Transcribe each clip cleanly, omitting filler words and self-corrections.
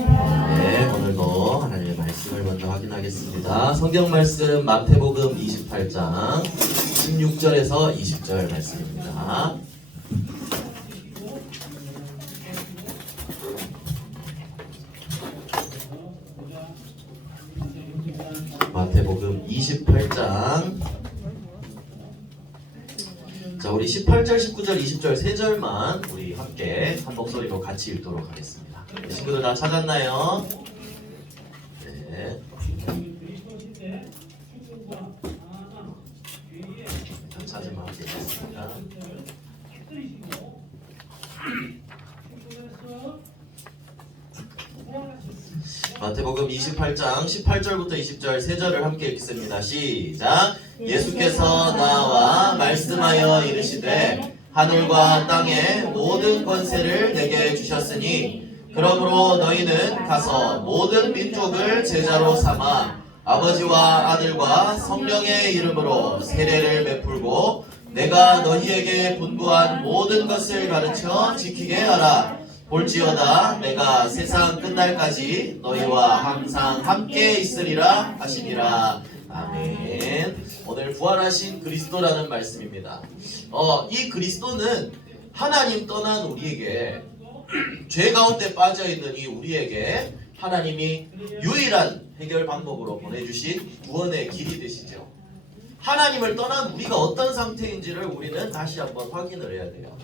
네, 오늘도 하나님의 말씀을 먼저 확인하겠습니다. 성경 말씀 마태복음 28장 16절에서 20절 말씀입니다. 마태복음 28장. 자, 우리 18절, 19절, 20절 세 절만 우리 함께 한 목소리로 같이 읽도록 하겠습니다. 친구들 다 찾았나요? 네. 다 찾으면 함께 읽겠습니다. 마태복음 28장 18절부터 20절 세 절을 함께 읽습니다. 시작. 예수께서 나와 말씀하여 이르시되 하늘과 땅의 모든 권세를 내게 주셨으니 그러므로 너희는 가서 모든 민족을 제자로 삼아 아버지와 아들과 성령의 이름으로 세례를 베풀고 내가 너희에게 분부한 모든 것을 가르쳐 지키게 하라. 볼지어다 내가 세상 끝날까지 너희와 항상 함께 있으리라 하시니라. 아멘. 오늘 부활하신 그리스도라는 말씀입니다. 이 그리스도는 하나님 떠난 우리에게 죄 가운데 빠져있는 이 우리에게 하나님이 유일한 해결 방법으로 보내주신 구원의 길이 되시죠. 하나님을 떠난 우리가 어떤 상태인지를 우리는 다시 한번 확인을 해야 돼요.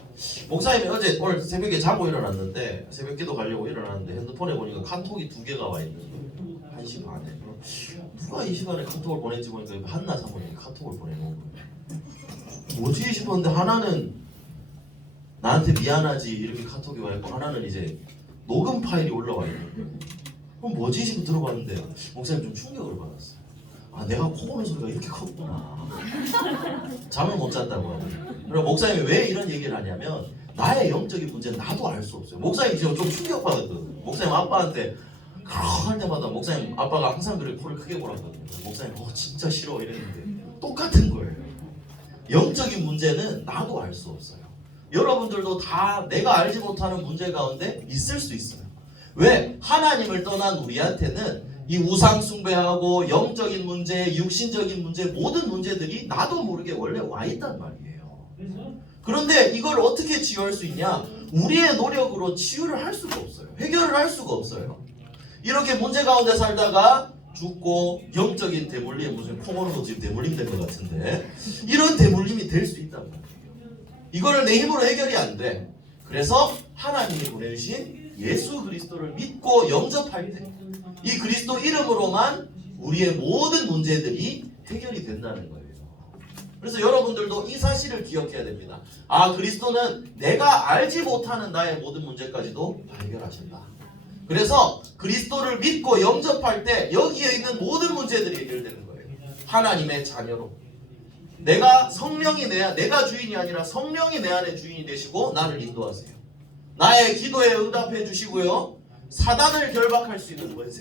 목사님이 오늘 새벽에 자고 일어났는데 새벽기도 가려고 일어났는데 핸드폰에 보니까 카톡이 2개가 와 있는 거예요. 1시 반에. 누가 이 시간에 카톡을 보냈지 보니까 한나 사모님이 카톡을 보내놓은 거예요. 뭐지 싶었는데 하나는 나한테 미안하지 이렇게 카톡이 와 있고 하나는 이제 녹음 파일이 올라와 있는 거예요. 그럼 뭐지 싶어 들어봤는데 목사님 좀 충격을 받았어요. 아, 내가 코 고는 소리가 이렇게 컸구나. 잠을 못 잤다고 하고. 그리고 목사님이 왜 이런 얘기를 하냐면 나의 영적인 문제는 나도 알 수 없어요. 목사님 지금 좀 충격받았거든요. 목사님 아빠한테 할 때마다 목사님 아빠가 항상 그렇게 코를 크게 골았거든요. 목사님 진짜 싫어 이랬는데 똑같은 거예요. 영적인 문제는 나도 알 수 없어요. 여러분들도 다 내가 알지 못하는 문제 가운데 있을 수 있어요. 왜? 하나님을 떠난 우리한테는 이 우상 숭배하고 영적인 문제, 육신적인 문제, 모든 문제들이 나도 모르게 원래 와 있단 말이에요. 그런데 이걸 어떻게 치유할 수 있냐? 우리의 노력으로 치유를 할 수가 없어요. 해결을 할 수가 없어요. 이렇게 문제 가운데 살다가 죽고 영적인 대물림, 무슨 콩으로 지금 대물림 된 것 같은데 이런 대물림이 될 수 있단 말이에요. 이거를 내 힘으로 해결이 안 돼. 그래서 하나님이 보내주신 예수 그리스도를 믿고 영접할 때 이 그리스도 이름으로만 우리의 모든 문제들이 해결이 된다는 거예요. 그래서 여러분들도 이 사실을 기억해야 됩니다. 아, 그리스도는 내가 알지 못하는 나의 모든 문제까지도 해결하신다. 그래서 그리스도를 믿고 영접할 때 여기에 있는 모든 문제들이 해결되는 거예요. 하나님의 자녀로. 내가 주인이 아니라 성령이 내 안에 주인이 되시고 나를 인도하세요. 나의 기도에 응답해 주시고요. 사단을 결박할 수 있는 권세,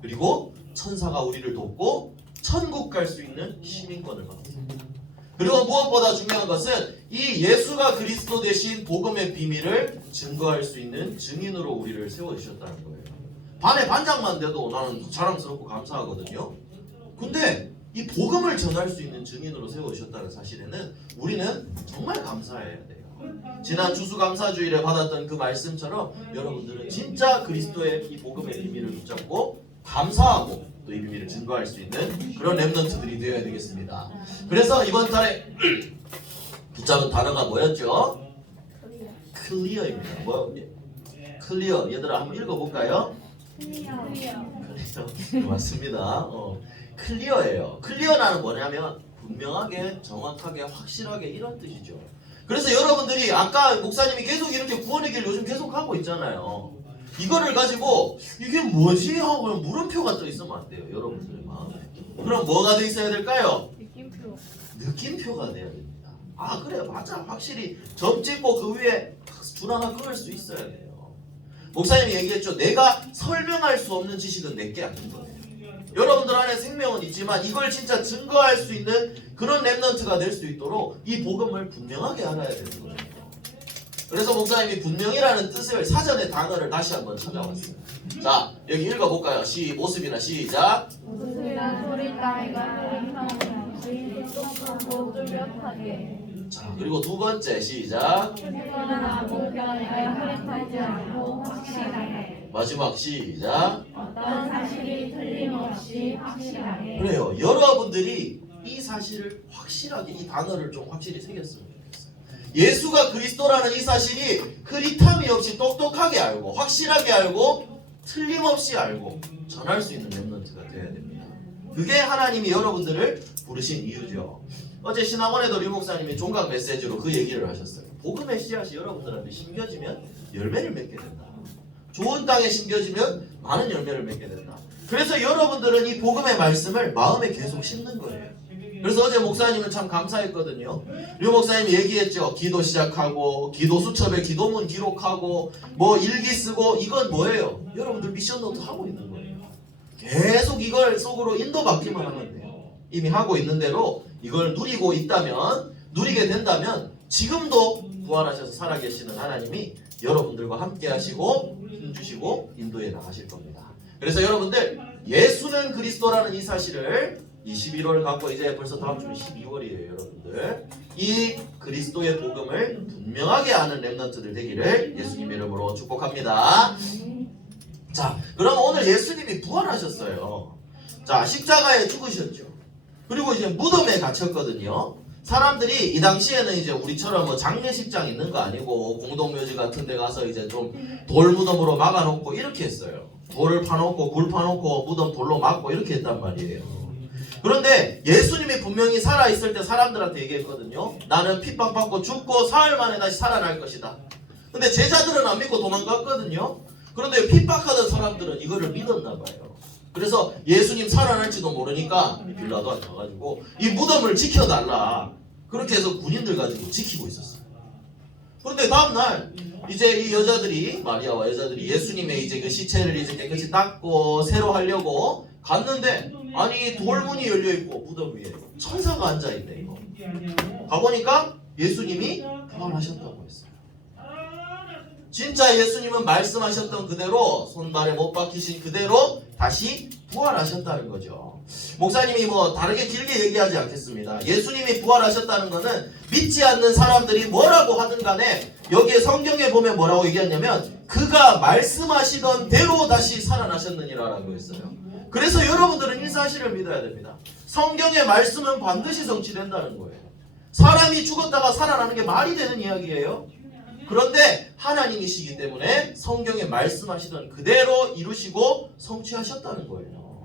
그리고 천사가 우리를 돕고 천국 갈 수 있는 시민권을 받습니다. 그리고 무엇보다 중요한 것은 이 예수가 그리스도 되신 복음의 비밀을 증거할 수 있는 증인으로 우리를 세워주셨다는 거예요. 반에 반장만 돼도 나는 자랑스럽고 감사하거든요. 근데 이 복음을 전할 수 있는 증인으로 세워주셨다는 사실에는 우리는 정말 감사해야 돼요. 지난 추수감사주일에 받았던 그 말씀처럼 여러분들은 진짜 그리스도의 이 복음의 비밀을 붙잡고 감사하고 또 이 비밀을 증거할 수 있는 그런 렘넌트들이 되어야 되겠습니다. 그래서 이번 달에 붙잡은 단어가 뭐였죠? 클리어입니다. 클리어. 얘들아 한번 읽어볼까요? 클리어. 맞습니다. 클리어예요. 클리어라는 뭐냐면 분명하게, 정확하게, 확실하게 이런 뜻이죠. 그래서 여러분들이 아까 목사님이 계속 이렇게 구원의 길 요즘 계속 하고 있잖아요. 이거를 가지고 이게 뭐지? 하고 물음표가 떠 있으면 안 돼요. 여러분들 마음에. 그럼 뭐가 돼 있어야 될까요? 느낌표가 돼야 됩니다. 아, 그래, 맞아. 확실히 점 찍고 그 위에 줄 하나 끊을 수 있어야 돼요. 목사님이 얘기했죠. 내가 설명할 수 없는 지식은 내게 아닌 거예요. 여러분들 안에 생명은 있지만 이걸 진짜 증거할 수 있는 그런 렘넌트가 될 수 있도록 이 복음을 분명하게 알아야 되는 거예요. 그래서 목사님이 분명이라는 뜻을 사전의 단어를 다시 한번 찾아왔어요. 자, 여기 읽어볼까요? 모습이나 시작. 모습이나 소리 따위가 소리처럼 주인이 똑똑하고 뚜렷하게. 자, 그리고 두 번째 시작. 그러나 목표에 흐릿하지 않고 확실하게. 마지막 시작. 어떤 사실이 틀림없이 확실하게. 그래요. 여러분들이 이 사실을 확실하게, 이 단어를 좀 확실히 새겼으면 좋겠어요. 예수가 그리스도라는 이 사실이 흐릿함이 없이 똑똑하게 알고 확실하게 알고 틀림없이 알고 전할 수 있는 렘넌트가 되어야 됩니다. 그게 하나님이 여러분들을 부르신 이유죠. 어제 신학원에도 류 목사님이 종각 메시지로 그 얘기를 하셨어요. 복음의 씨앗이 여러분들한테 심겨지면 열매를 맺게 된다. 좋은 땅에 심겨지면 많은 열매를 맺게 된다. 그래서 여러분들은 이 복음의 말씀을 마음에 계속 심는 거예요. 그래서 어제 목사님은 참 감사했거든요. 류 목사님이 얘기했죠. 기도 시작하고 기도 수첩에 기도문 기록하고 뭐 일기 쓰고 이건 뭐예요? 여러분들 미션노트 하고 있는 거예요. 계속 이걸 속으로 인도받기만 하면 돼요. 이미 하고 있는 대로 이걸 누리고 있다면, 누리게 된다면 지금도 부활하셔서 살아계시는 하나님이 여러분들과 함께 하시고 힘주시고 인도해 나가실 겁니다. 그래서 여러분들 예수는 그리스도라는 이 사실을 21월 갖고 이제 벌써 다음 주면 12월이에요. 여러분들 이 그리스도의 복음을 분명하게 아는 렘넌트들 되기를 예수님 이름으로 축복합니다. 자, 그럼 오늘 예수님이 부활하셨어요. 자, 십자가에 죽으셨죠. 그리고 이제 무덤에 갇혔거든요. 사람들이 이 당시에는 이제 우리처럼 뭐 장례식장 있는 거 아니고 공동묘지 같은 데 가서 이제 좀 돌무덤으로 막아놓고 이렇게 했어요. 돌을 파놓고 굴 파놓고 무덤 돌로 막고 이렇게 했단 말이에요. 그런데 예수님이 분명히 살아있을 때 사람들한테 얘기했거든요. 나는 핍박받고 죽고 사흘 만에 다시 살아날 것이다. 근데 제자들은 안 믿고 도망갔거든요. 그런데 핍박하던 사람들은 이거를 믿었나 봐요. 그래서 예수님 살아날지도 모르니까 빌라도한테 가가지고 이 무덤을 지켜달라. 그렇게 해서 군인들 가지고 지키고 있었어요. 그런데 다음날 이제 이 여자들이, 마리아와 여자들이 예수님의 이제 그 시체를 이제 깨끗이 닦고 새로 하려고 갔는데, 아니 돌문이 열려 있고 무덤 위에 천사가 앉아 있네. 이거 가보니까 예수님이 부활하셨다고 했어요. 진짜 예수님은 말씀하셨던 그대로 손발에 못 박히신 그대로 다시 부활하셨다는 거죠. 목사님이 뭐 다르게 길게 얘기하지 않겠습니다. 예수님이 부활하셨다는 것은 믿지 않는 사람들이 뭐라고 하든 간에 여기에 성경에 보면 뭐라고 얘기하냐면 그가 말씀하시던 대로 다시 살아나셨느니라라고 했어요. 그래서 여러분들은 이 사실을 믿어야 됩니다. 성경의 말씀은 반드시 성취된다는 거예요. 사람이 죽었다가 살아나는 게 말이 되는 이야기예요. 그런데 하나님이시기 때문에 성경에 말씀하시던 그대로 이루시고 성취하셨다는 거예요.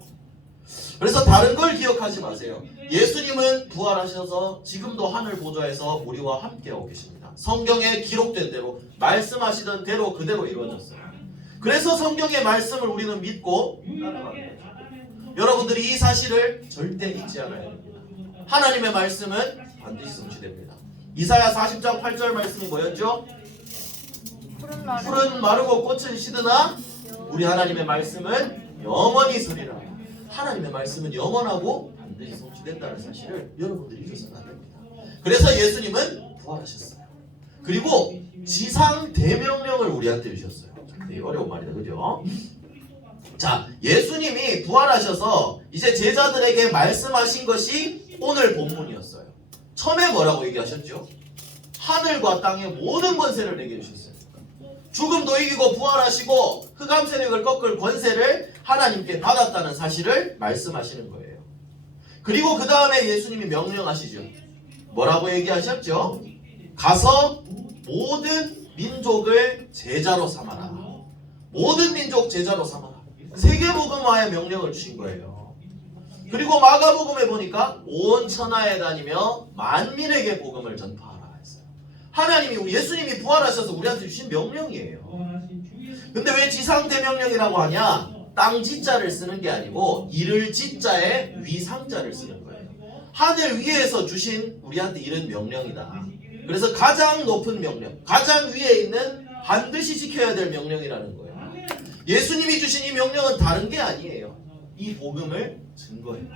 그래서 다른 걸 기억하지 마세요. 예수님은 부활하셔서 지금도 하늘 보좌에서 우리와 함께하고 계십니다. 성경에 기록된 대로 말씀하시던 대로 그대로 이루어졌어요. 그래서 성경의 말씀을 우리는 믿고 따라가는 거죠. 여러분들이 이 사실을 절대 잊지 않아야 됩니다. 하나님의 말씀은 반드시 성취됩니다. 이사야 40장 8절 말씀이 뭐였죠? 풀은 마르고 꽃은 시드나 우리 하나님의 말씀은 영원히 서리라. 하나님의 말씀은 영원하고 반드시 성취된다는 사실을 여러분들이 잊어서는 안 됩니다. 그래서 예수님은 부활하셨어요. 그리고 지상 대명령을 우리한테 주셨어요. 되게 어려운 말이다, 그죠? 자, 예수님이 부활하셔서 이제 제자들에게 말씀하신 것이 오늘 본문이었어요. 처음에 뭐라고 얘기하셨죠? 하늘과 땅의 모든 권세를 내게 주셨어요. 죽음도 이기고 부활하시고 흑암 세력을 꺾을 권세를 하나님께 받았다는 사실을 말씀하시는 거예요. 그리고 그 다음에 예수님이 명령하시죠. 뭐라고 얘기하셨죠? 가서 모든 민족을 제자로 삼아라. 모든 민족 제자로 삼아라. 세계복음화의 명령을 주신 거예요. 그리고 마가복음에 보니까 온 천하에 다니며 만민에게 복음을 전파하라 했어요. 하나님이, 예수님이 부활하셔서 우리한테 주신 명령이에요. 근데 왜 지상대명령이라고 하냐? 땅 지자를 쓰는 게 아니고 이를 지자에 위상자를 쓰는 거예요. 하늘 위에서 주신 우리한테 이런 명령이다. 그래서 가장 높은 명령, 가장 위에 있는 반드시 지켜야 될 명령이라는 거예요. 예수님이 주신 이 명령은 다른 게 아니에요. 이 복음을 증거해라.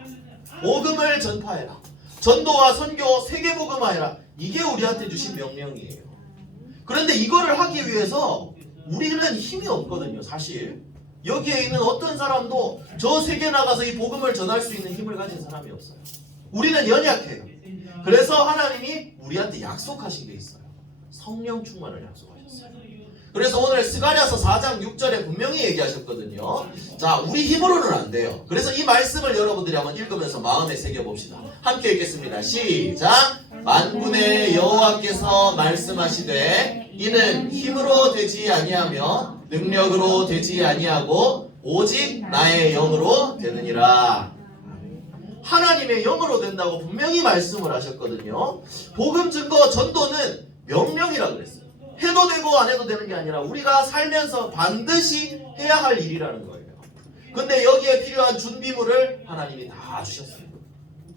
복음을 전파해라. 전도와 선교, 세계복음화해라. 이게 우리한테 주신 명령이에요. 그런데 이거를 하기 위해서 우리는 힘이 없거든요. 사실 여기에 있는 어떤 사람도 저 세계 나가서 이 복음을 전할 수 있는 힘을 가진 사람이 없어요. 우리는 연약해요. 그래서 하나님이 우리한테 약속하신 게 있어요. 성령 충만을 약속하셨어요. 그래서 오늘 스가랴서 4장 6절에 분명히 얘기하셨거든요. 자, 우리 힘으로는 안 돼요. 그래서 이 말씀을 여러분들이 한번 읽으면서 마음에 새겨봅시다. 함께 읽겠습니다. 시작! 만군의 여호와께서 말씀하시되 이는 힘으로 되지 아니하며 능력으로 되지 아니하고 오직 나의 영으로 되느니라. 하나님의 영으로 된다고 분명히 말씀을 하셨거든요. 복음 증거 전도는 명령이라 그랬어요. 해도 되고 안 해도 되는 게 아니라 우리가 살면서 반드시 해야 할 일이라는 거예요. 근데 여기에 필요한 준비물을 하나님이 다 주셨어요.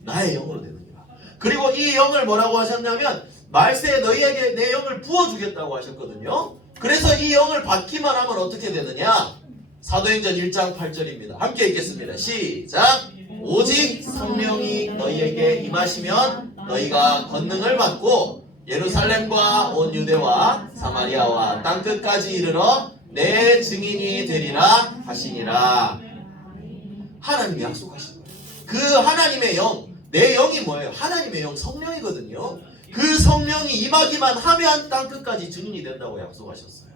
나의 영으로 되느니라. 그리고 이 영을 뭐라고 하셨냐면 말세에 너희에게 내 영을 부어주겠다고 하셨거든요. 그래서 이 영을 받기만 하면 어떻게 되느냐? 사도행전 1장 8절입니다. 함께 읽겠습니다. 시작! 오직 성령이 너희에게 임하시면 너희가 권능을 받고 예루살렘과 온 유대와 사마리아와 땅끝까지 이르러 내 증인이 되리라 하시니라. 하나님이 약속하신 거예요. 그 하나님의 영, 내 영이 뭐예요? 하나님의 영, 성령이거든요. 그 성령이 임하기만 하면 땅끝까지 증인이 된다고 약속하셨어요.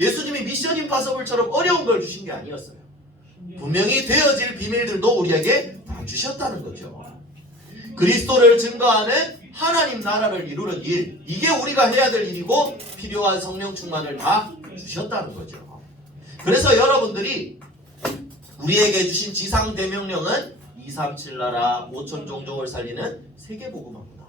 예수님이 미션 임파서블처럼 어려운 걸 주신 게 아니었어요. 분명히 되어질 비밀들도 우리에게 다 주셨다는 거죠. 그리스도를 증거하는 하나님 나라를 이루는 일, 이게 우리가 해야 될 일이고 필요한 성령 충만을 다 주셨다는 거죠. 그래서 여러분들이 우리에게 주신 지상 대명령은 237 나라 5천 종족을 살리는 세계복음화구나.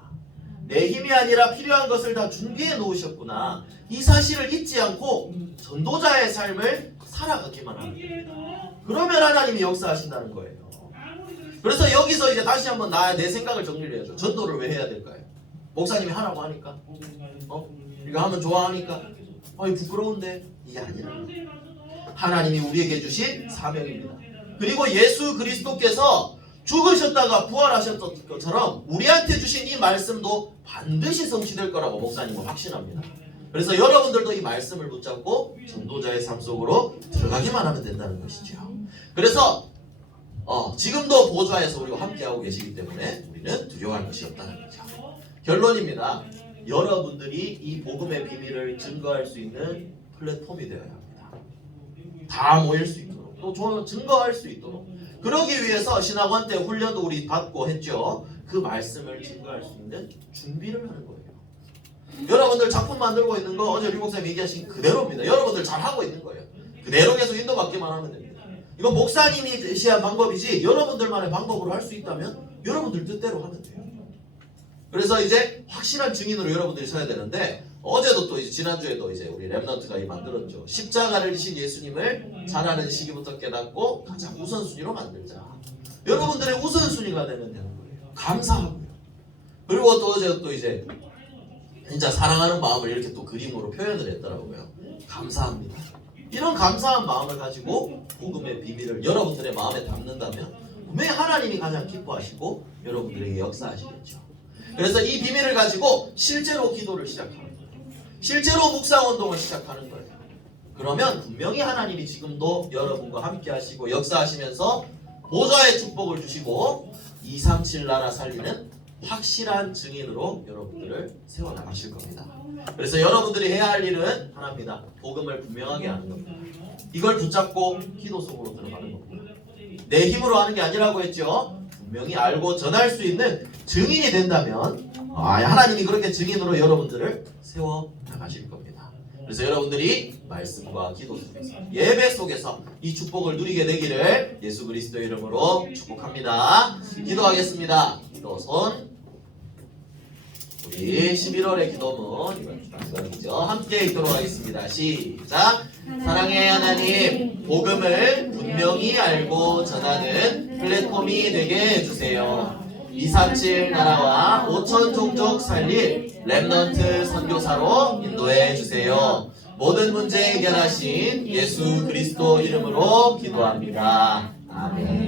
내 힘이 아니라 필요한 것을 다 준비해 놓으셨구나. 이 사실을 잊지 않고 전도자의 삶을 살아가기만 하는 겁니다. 그러면 하나님이 역사하신다는 거예요. 그래서 여기서 이제 다시 한번 내 생각을 정리를 해야죠. 전도를 왜 해야 될까요? 목사님이 하라고 하니까? 이거 하면 좋아하니까? 부끄러운데? 이게 아니라 하나님이 우리에게 주신 사명입니다. 그리고 예수 그리스도께서 죽으셨다가 부활하셨던 것처럼 우리한테 주신 이 말씀도 반드시 성취될 거라고 목사님은 확신합니다. 그래서 여러분들도 이 말씀을 붙잡고 전도자의 삶 속으로 들어가기만 하면 된다는 것이죠. 그래서 지금도 보좌에서 우리가 함께하고 계시기 때문에 우리는 두려워할 것이 없다는 거죠. 결론입니다. 여러분들이 이 복음의 비밀을 증거할 수 있는 플랫폼이 되어야 합니다. 다 모일 수 있도록, 또 증거할 수 있도록. 그러기 위해서 신학원 때 훈련도 우리 받고 했죠. 그 말씀을 증거할 수 있는 준비를 하는 거예요. 여러분들 작품 만들고 있는 거 어제 류목사님 얘기하신 그대로입니다. 여러분들 잘하고 있는 거예요. 그대로 계속 인도받기만 하면 됩니다. 이건 목사님이 제시한 방법이지 여러분들만의 방법으로 할 수 있다면 여러분들 뜻대로 하면 돼요. 그래서 이제 확실한 증인으로 여러분들이 서야 되는데 어제도 또 이제 지난주에도 이제 우리 랩넌트가 만들었죠. 십자가를 지신 예수님을 자라는 시기부터 깨닫고 가장 우선순위로 만들자. 여러분들의 우선순위가 되면 되는 거예요. 감사하고요. 그리고 또 어제 또 이제 진짜 사랑하는 마음을 이렇게 또 그림으로 표현을 했더라고요. 감사합니다. 이런 감사한 마음을 가지고 복음의 비밀을 여러분들의 마음에 담는다면 분명히 하나님이 가장 기뻐하시고 여러분들에게 역사하시겠죠. 그래서 이 비밀을 가지고 실제로 기도를 시작하는 거예요. 실제로 묵상운동을 시작하는 거예요. 그러면 분명히 하나님이 지금도 여러분과 함께 하시고 역사하시면서 보좌의 축복을 주시고 237 나라 살리는 확실한 증인으로 여러분들을 세워나가실 겁니다. 그래서 여러분들이 해야 할 일은 하나입니다. 복음을 분명하게 하는 겁니다. 이걸 붙잡고 기도 속으로 들어가는 겁니다. 내 힘으로 하는 게 아니라고 했죠. 분명히 알고 전할 수 있는 증인이 된다면 하나님이 그렇게 증인으로 여러분들을 세워나가실 겁니다. 그래서 여러분들이 말씀과 기도 속에서 예배 속에서 이 축복을 누리게 되기를 예수 그리스도의 이름으로 축복합니다. 기도하겠습니다. 기도 손. 우리 11월의 기도문 이번이죠. 함께 읽도록 하겠습니다. 시작. 사랑의 하나님, 복음을 분명히 알고 전하는 플랫폼이 되게 해주세요. 237 나라와 5천 종족 살릴 랩넌트 선교사로 인도해 주세요. 모든 문제 해결하신 예수 그리스도 이름으로 기도합니다. 아멘.